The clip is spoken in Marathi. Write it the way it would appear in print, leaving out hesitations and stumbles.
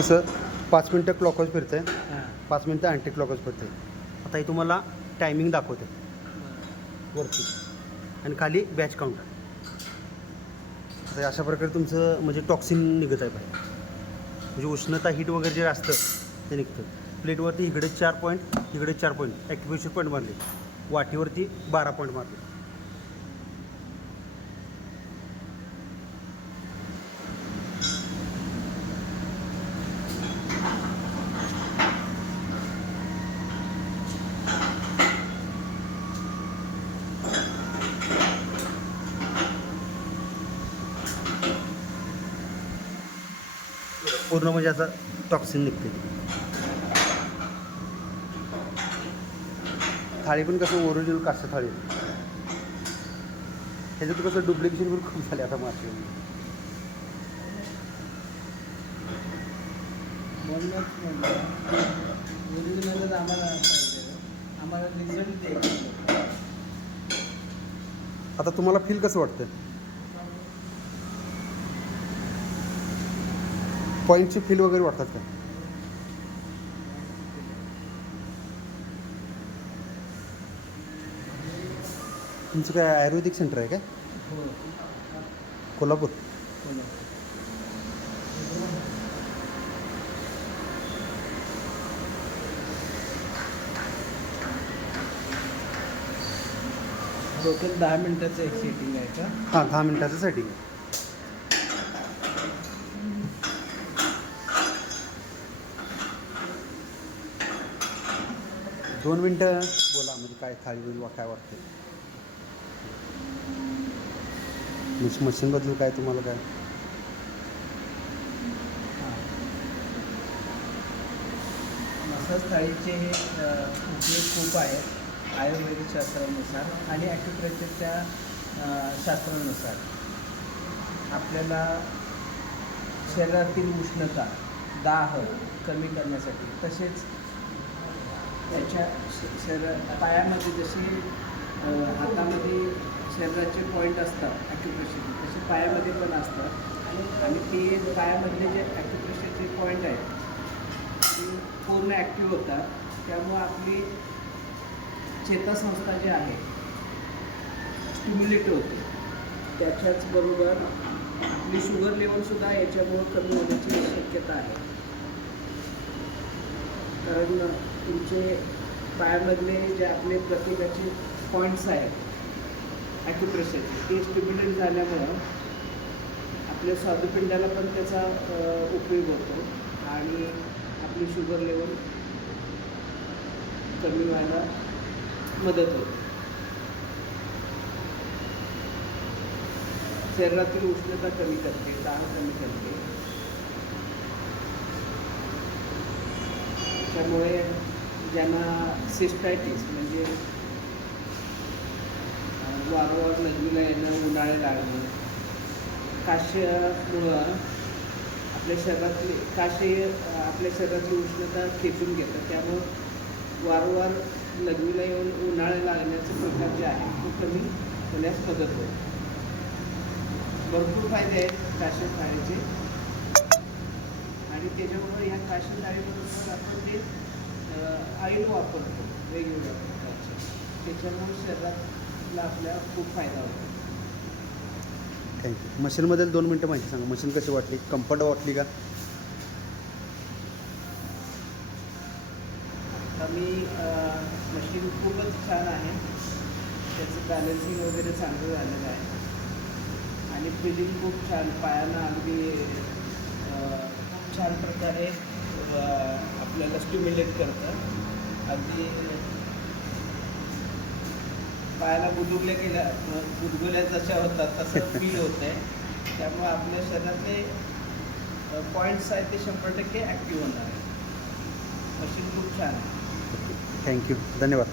कसं 5 मिनटं क्लॉकवाईज फिरतं आहे, हां 5 मिनटं अँटी क्लॉकवाईज फिरतं आहे. आता हे तुम्हाला टायमिंग दाखवते वरती आणि खाली बॅच काउंटर. आता अशा प्रकारे तुमचं म्हणजे टॉक्सिन निघत आहे बाहेर, म्हणजे उष्णता हीट वगैरे जे असतं ते निघतं. प्लेटवरती इकडे 4 पॉईंट, इकडे 4 पॉईंट ॲक्युप्रेशर पॉईंट मारले, वाटीवरती 12 पॉईंट मारले. पूर्ण म्हणजे असं टॉक्सिन निघते. थाळी पण कसं ओरिजिनल काष्ट थाळी आहे. ह्याच्यात कसं डुप्लिकेशन पण खूप झाले आता मार्केटमध्ये. म्हणूनच म्हटलं ओरिजिनलच आम्हाला पाहिजे, आम्हाला रिझल्ट द्यायचा. आता तुम्हाला फील कसं वाटतं? पॉईंटचे फील वगैरे वाटतात का? तुमचं काय आयुर्वेदिक सेंटर आहे काय? हो कोल्हापूर? टोटल 10 मिनिटाचं एक सेटिंग आहे का? हां 10 मिनिटाचं सेटिंग आहे. दोन मिनटं बोला, म्हणजे काय थाळीबद्दल काय वाटतं, मशीनबद्दल काय तुम्हाला काय? मसाज थाळीचे उपयोग खूप आहेत आयुर्वेदिक शास्त्रानुसार आणि ॲक्युप्रेशरच्या शास्त्रानुसार. आपल्याला शरीरातील उष्णता, दाह कमी करण्यासाठी, तसेच त्याच्या पायामध्ये जसे हातामध्ये शरीराचे पॉईंट असतात ॲक्युप्रेशरचे, तसे पायामध्ये पण असतात. आणि ते पायामधले जे ॲक्युप्रेशरचे पॉईंट आहेत ते पूर्ण ॲक्टिव्ह होतात. त्यामुळं आपली चेतासंस्था जी आहे स्टिम्युलेट होते. त्याच्याचबरोबर आपली शुगर लेवलसुद्धा याच्यामुळं कमी होण्याची शक्यता आहे. कारण तुमचे पायामधले जे आपले प्रत्येकाचे पॉईंट्स आहेत ॲक्युप्रेशरचे, ते स्टिम्युलेट झाल्यामुळं आपल्या स्वादुपिंडाला पण त्याचा उपयोग होतो आणि आपली शुगर लेवल कमी व्हायला मदत होते. शरीरातील उष्णता कमी करते, ताण कमी करते. त्यामुळे ज्यांना सिस्टायटिस म्हणजे वारंवार लघवीला येणं, उन्हाळे लागणं, काश्यामुळं आपल्या शरीरातली आपल्या शरीरातली उष्णता खेचून घेतात. त्यामुळं वारंवार लघवीला येऊन उन्हाळे लागण्याचे प्रकार जे आहे ते कमी होण्यास मदत होते. भरपूर फायदे आहेत काशी थाळीचे. आणि त्याच्याबरोबर ह्या काशी थाळीबरोबर आपण ते ऑइल वापरतो वेगवेगळ्या प्रकारचे, त्याच्यामुळे शरीराला आपल्या खूप फायदा होतो. थँक्यू. मशीनबद्दल 2 मिनटं माहिती सांगा. मशीन कशी वाटली? कम्फर्ट वाटली का? मी मशीन खूपच छान आहे. त्याचं बॅलन्सिंग वगैरे चांगलं झालेलं आहे आणि फिलिंग खूप छान, पायांना अगदी खूप छान प्रकारे आपल्याला स्टिम्युलेट करतं. अगदी पायाला गुदगुल्या जशा होतात तसं फील होतं आहे. त्यामुळे आपल्या शरीरातले पॉईंट्स आहेत ते 100% ॲक्टिव्ह होणार आहे. मशीन खूप छान आहे. थँक्यू. धन्यवाद.